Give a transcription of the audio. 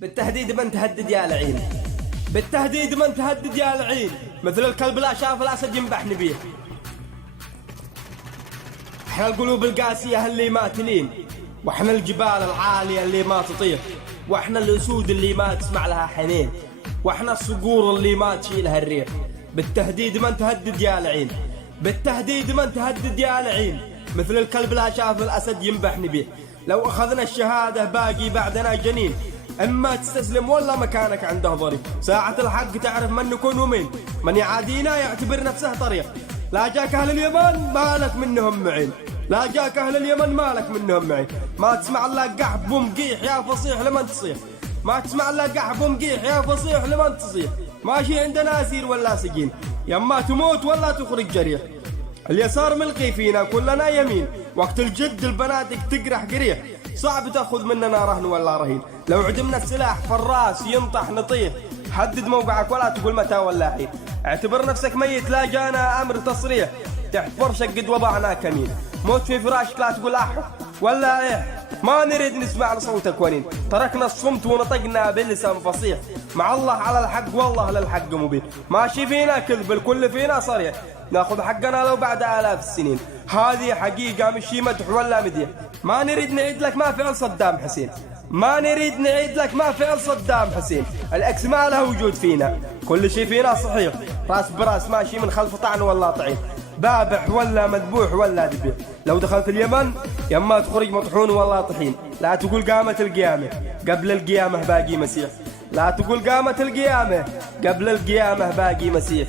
بالتهديد من تهدد يا لعين، بالتهديد من تهدد يا لعين، مثل الكلب لا شاف الأسد ينبحن بيه. احنا القلوب القاسية اللي ما تلين، واحنا الجبال العالية اللي ما تطير، واحنا الأسود اللي ما تسمع لها حنين، واحنا الصقور اللي ما تشيلها الريح. بالتهديد من تهدد يا لعين، بالتهديد من تهدد يا لعين، مثل الكلب لا شاف الأسد ينبحن بيه. لو أخذنا الشهادة باقي بعدنا جنين، إما تستسلم ولا مكانك عنده ضريب. ساعة الحق تعرف من نكون ومين، من يعادينا يعتبر نفسه طريق. لا جاك أهل اليمن مالك منهم معين، لا جاك أهل اليمن مالك منهم معين. ما تسمع إلا قحب ومقيح يا فصيح لمن تصيح، ما تسمع إلا قحب ومقيح يا فصيح لمن تصيح. ماشي عندنا أسير ولا سجين، يما تموت ولا تخرج جريح. اليسار ملقي فينا كلنا يمين، وقت الجد البنادق تقرح قريح. صعب تاخذ مننا رهن ولا رهين، لو عدمنا السلاح فالراس ينطح نطيح. حدد موقعك ولا تقول متى ولا حين، اعتبر نفسك ميت لا جانا امر تصريح. تحت فرشك قد وضعنا كمين، موت في فراشك لا تقول اح ولا ايه. ما نريد نسمع لصوتك ونين، تركنا الصمت ونطقنا بلسان فصيح. مع الله على الحق والله للحق مبين، ماشي فينا كذب الكل فينا صريح. ناخذ حقنا لو بعد آلاف السنين، هذه حقيقة مش مدح ولا مديح. ما نريد نعيد لك ما فعل صدام حسين، ما نريد نعيد لك ما فعل صدام حسين. العكس ما له وجود فينا، كل شي فينا صحيح. راس براس ماشي من خلف طعن ولا طعين، ذابح ولا مذبوح ولا ذبيح. لو دخلت اليمن يما تخرج مطحون ولا طحين. لا تقول قامت القيامة قبل القيامة باقي مسيح، لا تقول قامت القيامة قبل القيامة باقي مسيح.